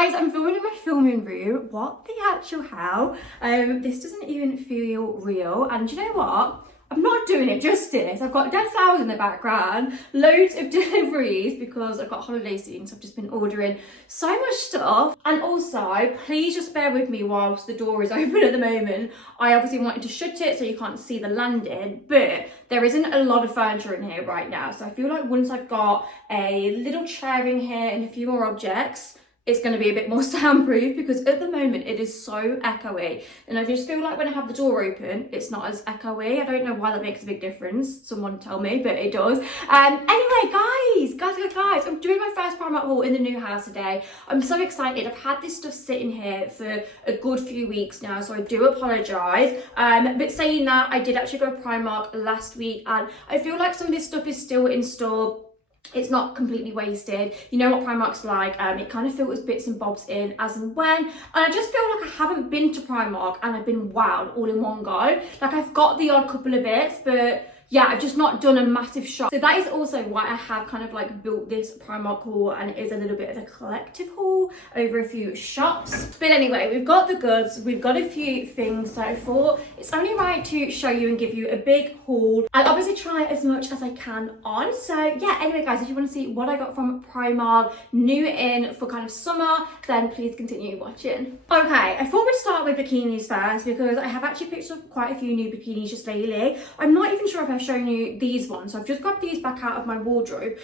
Guys, I'm filming in my filming room. What the actual hell? This doesn't even feel real. And you know what? I'm not doing it justice. I've got dead flowers in the background, loads of deliveries because I've got holiday soon, so I've just been ordering so much stuff. And also, please just bear with me whilst the door is open at the moment. I obviously wanted to shut it so you can't see the landing, but there isn't a lot of furniture in here right now. So I feel like once I've got a little chair in here and a few more objects, it's going to be a bit more soundproof, because at the moment it is so echoey, and I just feel like when I have the door open it's not as echoey. I don't know why that makes a big difference, someone tell me, but it does. Anyway, guys, I'm doing my first Primark haul in the new house today. I'm so excited. I've had this stuff sitting here for a good few weeks now, so I do apologise, but saying that, I did actually go to Primark last week and I feel like some of this stuff is still in store. It's not completely wasted. You know what Primark's like, it kind of filters bits and bobs in as and when, and I just feel like I haven't been to Primark and I've been wowed all in one go. Like, I've got the odd couple of bits, but yeah, I've just not done a massive shop. So that is also why I have kind of like built this Primark haul, and it is a little bit of a collective haul over a few shops. But anyway, we've got the goods, we've got a few things, so I thought it's only right to show you and give you a big haul. I'll obviously try as much as I can on. So yeah, anyway guys, if you want to see what I got from Primark, new in for kind of summer, then please continue watching. Okay, I thought we'd start with bikinis first, because I have actually picked up quite a few new bikinis just lately. I'm not even sure if I've shown you these ones, so I've just grabbed these back out of my wardrobe,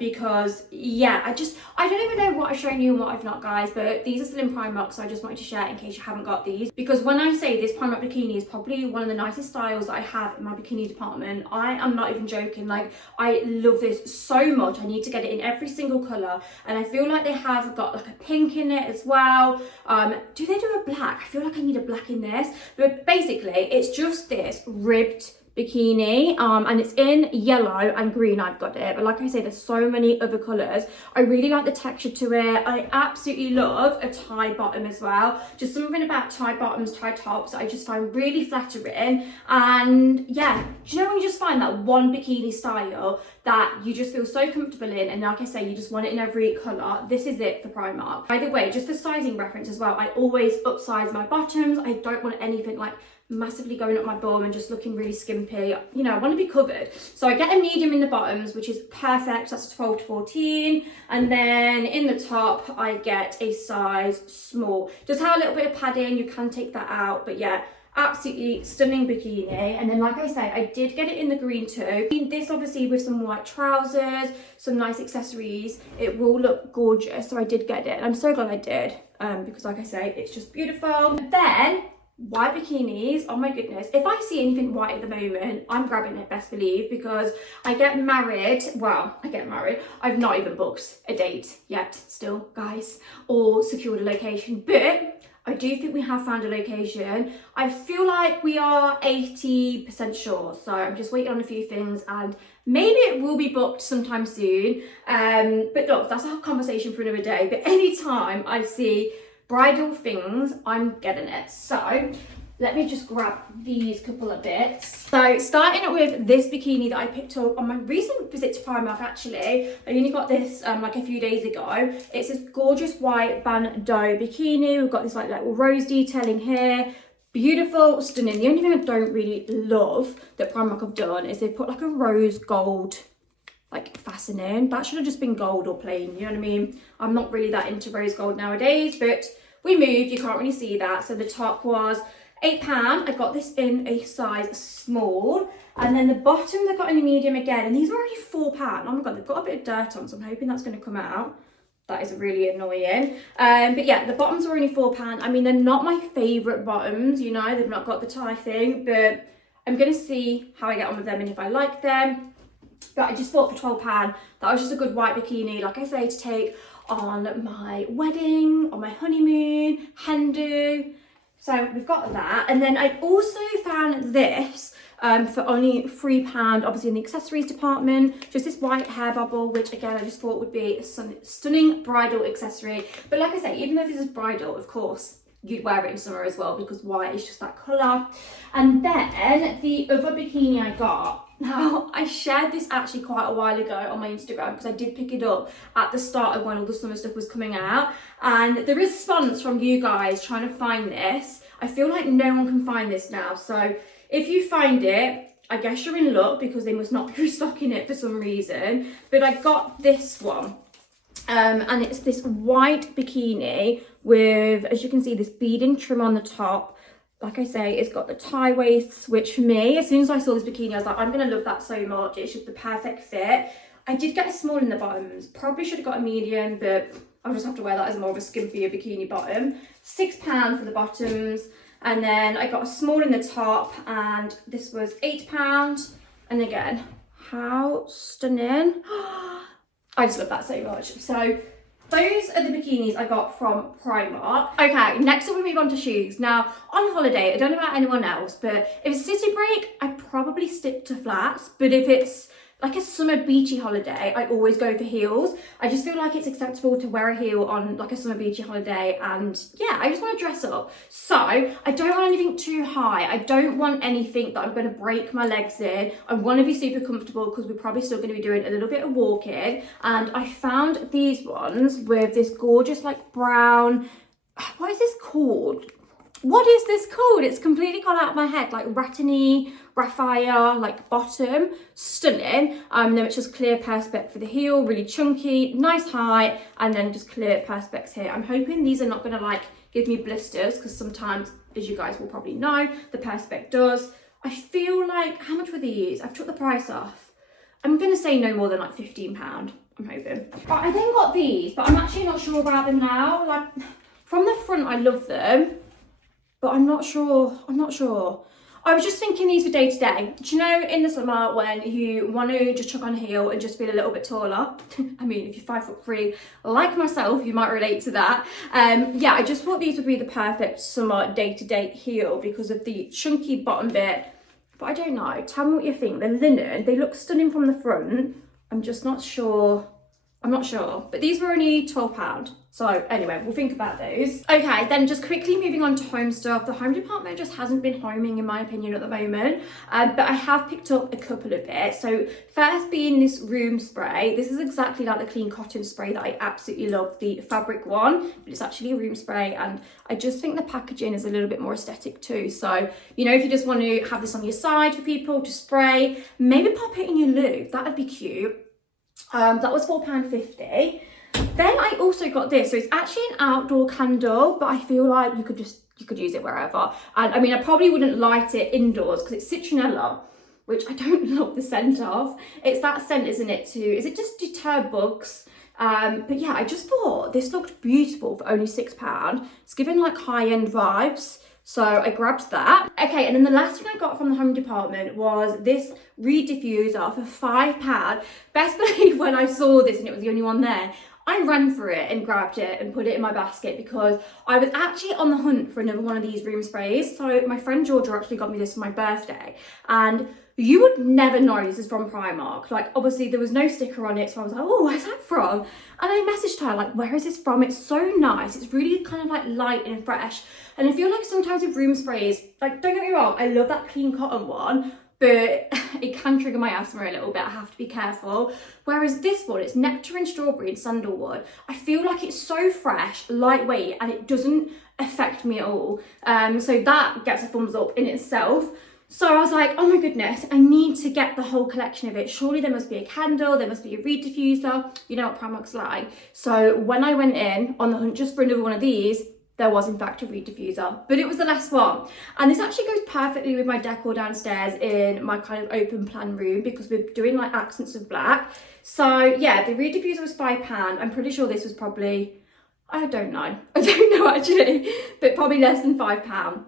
because yeah, I don't even know what I've shown you and what I've not, guys, but these are still in Primark, so I just wanted to share in case you haven't got these, because when I say this Primark bikini is probably one of the nicest styles that I have in my bikini department, I am not even joking. Like, I love this so much. I need to get it in every single colour, and I feel like they have got like a pink in it as well. Do they do a black? I feel like I need a black in this, but basically it's just this ribbed bikini, and it's in yellow and green. I've got it, but like I say, there's so many other colors. I really like the texture to it. I absolutely love a tie bottom as well. Just something about tie bottoms, tie tops that I just find really flattering. And yeah, do you know when you just find that one bikini style that you just feel so comfortable in, and like I say, you just want it in every color? This is it for Primark. By the way, just the sizing reference as well, I always upsize my bottoms. I don't want anything like massively going up my bum and just looking really skimpy. You know, I want to be covered, so I get a medium in the bottoms, which is perfect. That's a 12 to 14, and then in the top I get a size small. Just have a little bit of padding, you can take that out, but yeah, absolutely stunning bikini. And then like I say, I did get it in the green too. This obviously with some white trousers, some nice accessories, it will look gorgeous, so I did get it, and I'm so glad I did, because like I say, it's just beautiful. Then white bikinis, oh my goodness, if I see anything white at the moment, I'm grabbing it, best believe, because I get married, I've not even booked a date yet still, guys, or secured a location, but I do think we have found a location. I feel like we are 80% sure, so I'm just waiting on a few things, and maybe it will be booked sometime soon, but look, that's a conversation for another day. But anytime I see bridal things, I'm getting it. So let me just grab these couple of bits. So starting with this bikini that I picked up on my recent visit to Primark, actually. I only got this like a few days ago. It's this gorgeous white bandeau bikini. We've got this like little rose detailing here. Beautiful, stunning. The only thing I don't really love that Primark have done is they've put like a rose gold like fastening. That should have just been gold or plain, you know what I mean? I'm not really that into rose gold nowadays, but we moved, you can't really see that. So the top was £8. I got this in a size small, and then the bottom they got in a medium again, and these are already £4. Oh my god, they've got a bit of dirt on, so I'm hoping that's going to come out. That is really annoying. But yeah, the bottoms are only £4. I mean, they're not my favourite bottoms, you know, they've not got the tie thing, but I'm going to see how I get on with them and if I like them. But I just thought for £12, that was just a good white bikini, like I say, to take on my wedding, on my honeymoon, hen do. So we've got that. And then I also found this for only £3, obviously in the accessories department. Just this white hair bubble, which again, I just thought would be a stunning bridal accessory. But like I say, even though this is bridal, of course, you'd wear it in summer as well, because white is just that colour. And then the other bikini I got Now, I shared this actually quite a while ago on my Instagram because I did pick it up at the start of when all the summer stuff was coming out. And the response from you guys trying to find this, I feel like no one can find this now. So if you find it, I guess you're in luck because they must not be restocking it for some reason. But I got this one. And it's this white bikini with, as you can see, this beading trim on the top. Like I say, it's got the tie waists, which for me, as soon as I saw this bikini, I was like, I'm going to love that so much. It's just the perfect fit. I did get a small in the bottoms. Probably should have got a medium, but I'll just have to wear that as more of a skimpier bikini bottom. £6 for the bottoms. And then I got a small in the top, and this was £8. And again, how stunning. I just love that so much. So those are the bikinis I got from Primark. Okay, next up we move on to shoes. Now, on holiday, I don't know about anyone else, but if it's city break, I probably stick to flats. But if it's like a summer beachy holiday, I always go for heels. I just feel like it's acceptable to wear a heel on like a summer beachy holiday, and yeah, I just want to dress up. So I don't want anything too high. I don't want anything that I'm going to break my legs in. I want to be super comfortable because we're probably still going to be doing a little bit of walking. And I found these ones with this gorgeous like brown, what is this called? What is this called? It's completely gone out of my head, like ratany, rapphire, like bottom, stunning. Then it's just clear perspex for the heel, really chunky, nice height, and then just clear perspex here. I'm hoping these are not gonna like give me blisters, because sometimes, as you guys will probably know, the perspex does. I feel like, how much were these? I've took the price off. I'm gonna say no more than like £15, I'm hoping. But I then got these, but I'm actually not sure about them now. Like, from the front, I love them. But I'm not sure. I was just thinking these for day to day. Do you know in the summer when you want to just chuck on a heel and just feel a little bit taller? I mean, if you're 5'3", like myself, you might relate to that. Yeah, I just thought these would be the perfect summer day to day heel because of the chunky bottom bit. But I don't know. Tell me what you think. They're linen. They look stunning from the front. I'm just not sure. I'm not sure, but these were only £12. So anyway, we'll think about those. Okay, then just quickly moving on to home stuff. The home department just hasn't been homing in my opinion at the moment, but I have picked up a couple of bits. So first being this room spray. This is exactly like the clean cotton spray that I absolutely love, the fabric one, but it's actually a room spray, and I just think the packaging is a little bit more aesthetic too. So, you know, if you just want to have this on your side for people to spray, maybe pop it in your loo, that'd be cute. That was £4.50. Then I also got this. So it's actually an outdoor candle, but I feel like you could use it wherever. And I mean, I probably wouldn't light it indoors because it's citronella, which I don't love the scent of. It's that scent, isn't it, is it just deter bugs? But yeah, I just thought this looked beautiful for only £6. It's giving like high-end vibes. So I grabbed that. Okay, and then the last thing I got from the home department was this reed diffuser for £5. Best believe when I saw this and it was the only one there, I ran for it and grabbed it and put it in my basket because I was actually on the hunt for another one of these room sprays. So my friend Georgia actually got me this for my birthday, and you would never know this is from Primark. Like, obviously there was no sticker on it, so I was like, oh, where's that from? And I messaged her like, where is this from? It's so nice. It's really kind of like light and fresh. And I feel like sometimes with room sprays, like, don't get me wrong, I love that clean cotton one, but it can trigger my asthma a little bit. I have to be careful. Whereas this one, it's nectarine, strawberry and sandalwood. I feel like it's so fresh, lightweight, and it doesn't affect me at all. So that gets a thumbs up in itself. So I was like, oh my goodness, I need to get the whole collection of it. Surely there must be a candle, there must be a reed diffuser. You know what Primark's like. So when I went in on the hunt just for another one of these, there was in fact a reed diffuser, but it was the last one. And this actually goes perfectly with my decor downstairs in my kind of open plan room because we're doing like accents of black. So yeah, the reed diffuser was £5. I'm pretty sure this was probably, I don't know actually, but probably less than £5.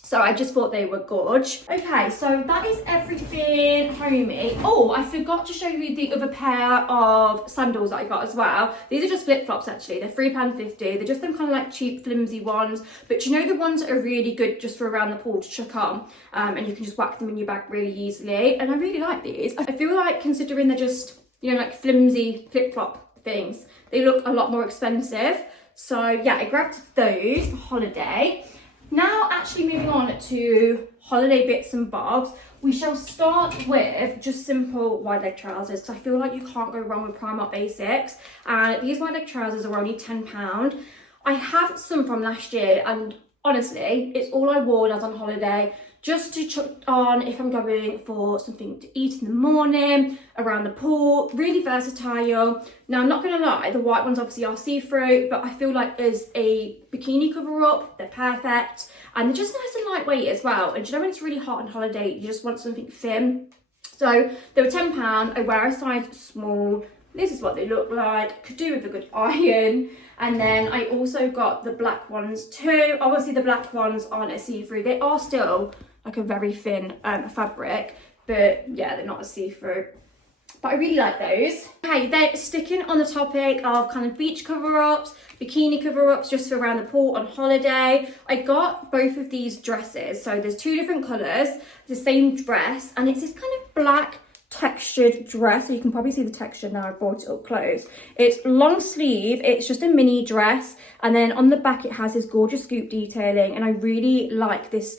So I just thought they were gorge. Okay, so that is everything homey. Oh, I forgot to show you the other pair of sandals that I got as well. These are just flip-flops actually. They're £3.50. They're just them kind of like cheap, flimsy ones. But you know the ones that are really good just for around the pool to chuck on? And you can just whack them in your bag really easily. And I really like these. I feel like considering they're just, you know, like flimsy flip-flop things, they look a lot more expensive. So yeah, I grabbed those for holiday. Now actually moving on to holiday bits and bobs, we shall start with just simple wide leg trousers because I feel like you can't go wrong with Primark basics, and these wide leg trousers are only £10. I have some from last year and honestly it's all I wore when I was on holiday, just to chuck on if I'm going for something to eat in the morning, around the pool, really versatile. Now I'm not going to lie, the white ones obviously are see-through, but I feel like as a bikini cover-up, they're perfect. And they're just nice and lightweight as well. And do you know when it's really hot on holiday, you just want something thin? So they were £10, I wear a size small. This is what they look like, could do with a good iron. And then I also got the black ones too. Obviously the black ones aren't a see-through, they are still like a very thin fabric, but yeah, they're not a see-through. But I really like those. Okay, they're sticking on the topic of kind of beach cover-ups, bikini cover-ups just for around the pool on holiday. I got both of these dresses. So there's two different colours, the same dress, and it's this kind of black textured dress. So you can probably see the texture now I've brought it up close. It's long sleeve, it's just a mini dress, and then on the back it has this gorgeous scoop detailing, and I really like this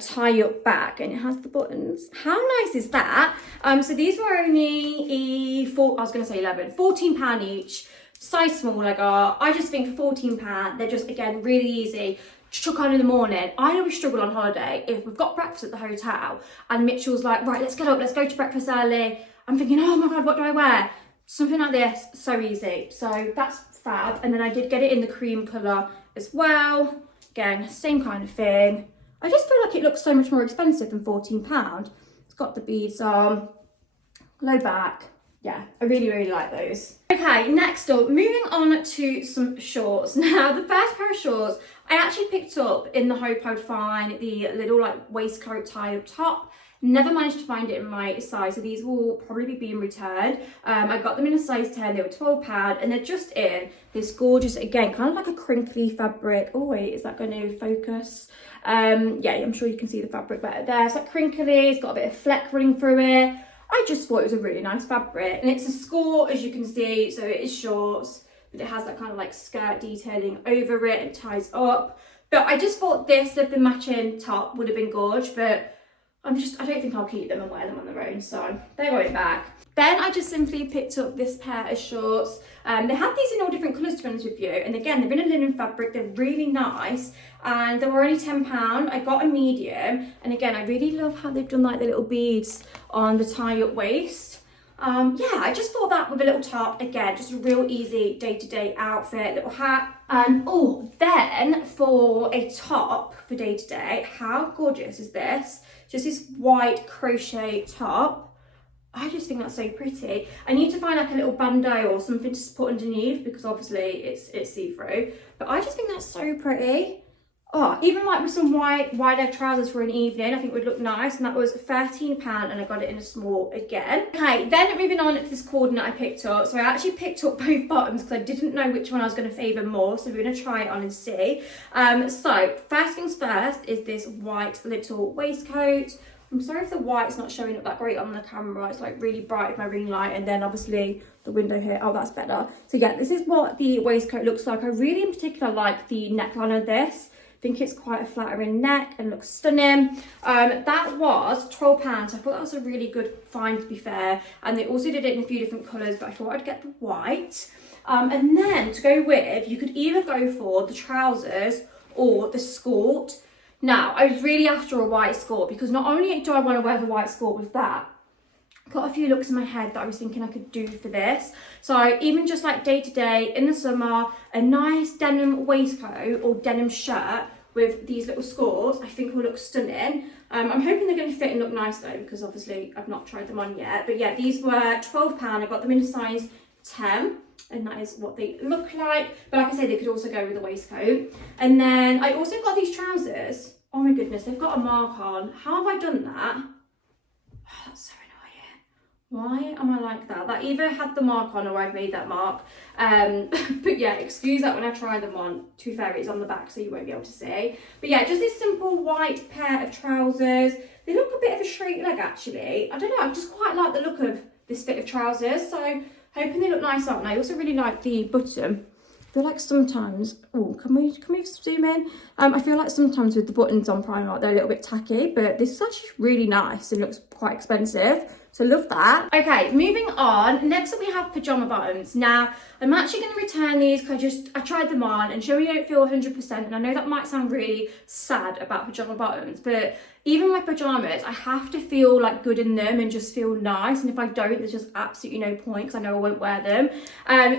tie up back, and it has the buttons. How nice is that? So these were only £14 each, size small I got. I just think for £14 they're just, again, really easy to chuck on in the morning. I always struggle on holiday if we've got breakfast at the hotel and Mitchell's like, right, let's get up, let's go to breakfast early. I'm thinking, oh my god, what do I wear? Something like this, so easy. So that's fab. And then I did get it in the cream colour as well. Again, same kind of thing. I just feel like it looks so much more expensive than £14. It's got the beads on, low back. Yeah, I really, really like those. Okay, next up, moving on to some shorts. Now, the first pair of shorts I actually picked up in the hope I'd find the little like waistcoat tie up top. Never managed to find it in my size, so these will probably be being returned. I got them in a size 10, they were £12, and they're just in this gorgeous, again, kind of like a crinkly fabric. Oh wait, is that going to focus? Yeah, I'm sure you can see the fabric better there. It's like crinkly, it's got a bit of fleck running through it. I just thought it was a really nice fabric, and it's a skirt, as you can see, so it is shorts, but it has that kind of like skirt detailing over it and ties up. But I just thought this with the matching top would have been gorgeous, but I don't think I'll keep them and wear them on their own, so they're going back. Then I just simply picked up this pair of shorts. They had these in all different colours, to be honest with you, and again, they're in a linen fabric, they're really nice, and they were only £10. I got a medium, and again, I really love how they've done like the little beads on the tie-up waist. Yeah, I just thought that with a little top, again, just a real easy day-to-day outfit, little hat. And oh, then for a top for day-to-day, how gorgeous is this? Just this white crochet top. I just think that's so pretty. I need to find like a little bandeau or something to put underneath because obviously it's see-through. But I just think that's so pretty. Oh, even like with some wide leg trousers for an evening, I think would look nice. And that was £13 and I got it in a small again. Okay, then moving on to this coordinate I picked up. So I actually picked up both bottoms because I didn't know which one I was going to favour more. So we're going to try it on and see. So first things first is this white little waistcoat. I'm sorry if the white's not showing up that great on the camera. It's like really bright with my ring light, and then obviously the window here. Oh, that's better. So yeah, this is what the waistcoat looks like. I really in particular like the neckline of this. I think it's quite a flattering neck and looks stunning. That was £12. I thought that was a really good find, to be fair. And they also did it in a few different colours, but I thought I'd get the white. And then to go with, you could either go for the trousers or the skirt. Now, I was really after a white skirt because not only do I want to wear the white skirt with that, I've got a few looks in my head that I was thinking I could do for this. So even just like day to day in the summer, a nice denim waistcoat or denim shirt with these little skirts, I think will look stunning. I'm hoping they're going to fit and look nice though, because obviously I've not tried them on yet. But yeah, these were £12. I got them in a size 10. And that is what they look like. But like I say, they could also go with the waistcoat. And then I also got these trousers. Oh my goodness, they've got a mark on. How have I done that? Oh, that's so annoying. Why am I like that? That either had the mark on or I've made that mark. But yeah, excuse that when I try them on. To be fair, it's on the back so you won't be able to see. But yeah, just this simple white pair of trousers. They look a bit of a straight leg actually. I don't know, I just quite like the look of this fit of trousers. So hoping they look nice on. I also really like the bottom feel like sometimes, oh, can we zoom in? I feel like sometimes with the buttons on Primark, they're a little bit tacky, but this is actually really nice. It looks quite expensive, so love that. Okay, moving on. Next up we have pajama bottoms. Now, I'm actually going to return these because I tried them on and sure you don't feel 100%, and I know that might sound really sad about pajama bottoms, but even my pajamas, I have to feel like good in them and just feel nice, and if I don't, there's just absolutely no point because I know I won't wear them.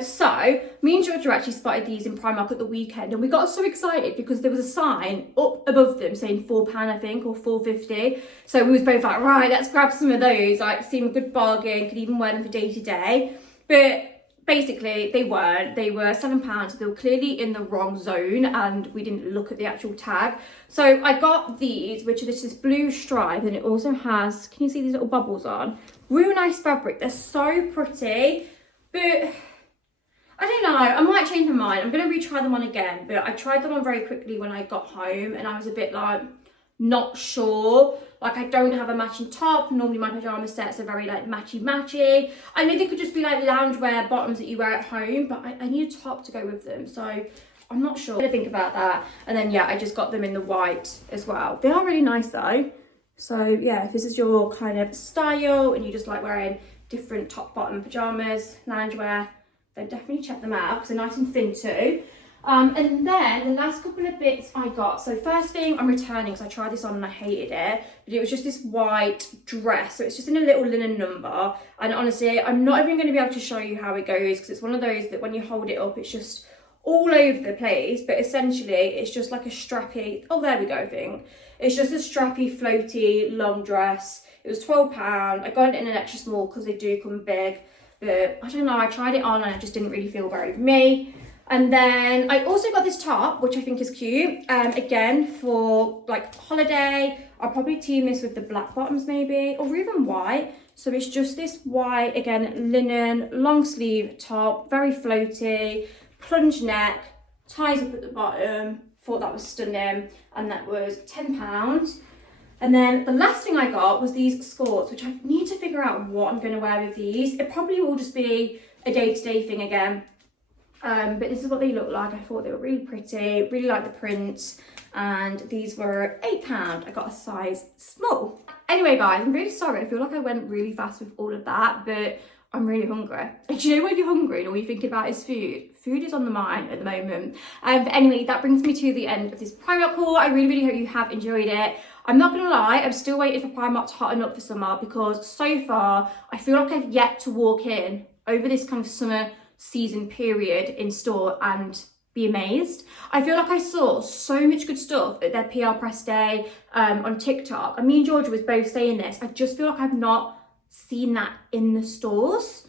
So me and Georgia actually spotted these in Primark at the weekend, and we got so excited because there was a sign up above them saying £4 I think, or £4.50. So we was both like, right, let's grab some of those, like seem a good bargain, could even wear them for day to day. But basically they weren't. They were £7, so they were clearly in the wrong zone and we didn't look at the actual tag. So I got these, which are this blue stripe, and it also has, can you see these little bubbles on? Real nice fabric. They're so pretty, but I don't know, I might change my mind. I'm going to retry them on again, but I tried them on very quickly when I got home and I was a bit like, not sure. Like, I don't have a matching top. Normally my pajama sets are very like matchy. I know they could just be like loungewear bottoms that you wear at home, but I need a top to go with them, so I'm not sure. I'm gonna think about that. And then yeah, I just got them in the white as well. They are really nice though. So yeah, if this is your kind of style and you just like wearing different top bottom pajamas, loungewear, then definitely check them out because they're nice and thin too. And then the last couple of bits I got, so first thing I'm returning because I tried this on and I hated it, but it was just this white dress, so it's just in a little linen number, and honestly I'm not even going to be able to show you how it goes because it's one of those that when you hold it up it's just all over the place, but essentially it's just like a strappy, oh there we go thing, it's just a strappy floaty long dress. It was £12. I got it in an extra small because they do come big, but I don't know, I tried it on and I just didn't really feel very me. And then I also got this top, which I think is cute. Again, for like holiday, I'll probably team this with the black bottoms maybe, or even white. So it's just this white, again, linen, long sleeve top, very floaty, plunge neck, ties up at the bottom. Thought that was stunning, and that was £10. And then the last thing I got was these skirts, which I need to figure out what I'm gonna wear with these. It probably will just be a day-to-day thing again. But this is what they look like. I thought they were really pretty, really like the prints, and these were £8. I got a size small. Anyway guys, I'm really sorry, I feel like I went really fast with all of that, but I'm really hungry. And do you know when you're hungry and all you're thinking about is food? Food is on the mind at the moment. But anyway, that brings me to the end of this Primark haul. I really hope you have enjoyed it. I'm not gonna lie, I'm still waiting for Primark to hotten up for summer because so far I feel like I've yet to walk in over this kind of summer season period in store and be amazed. I feel like I saw so much good stuff at their PR press day on TikTok, and me and Georgia was both saying this. I just feel like I've not seen that in the stores.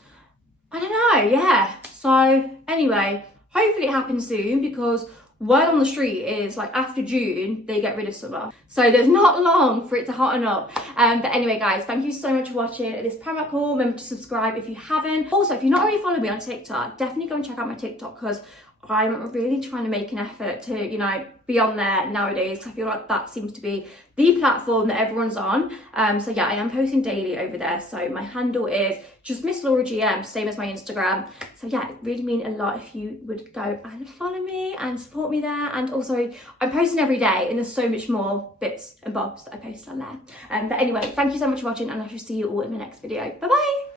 I don't know, yeah. So anyway, hopefully it happens soon because word on the street is like after June they get rid of summer, so there's not long for it to hotten up. But anyway guys, thank you so much for watching this Primark haul. Remember to subscribe if you haven't. Also, if you're not already following me on TikTok, definitely go and check out my TikTok because I'm really trying to make an effort to, you know, be on there nowadays. I feel like that seems to be the platform that everyone's on. So yeah, I am posting daily over there. So my handle is just Miss Laura GM, same as my Instagram. So yeah, it really mean a lot if you would go and follow me and support me there. And also I'm posting every day and there's so much more bits and bobs that I post on there. But anyway, thank you so much for watching and I shall see you all in my next video. Bye bye.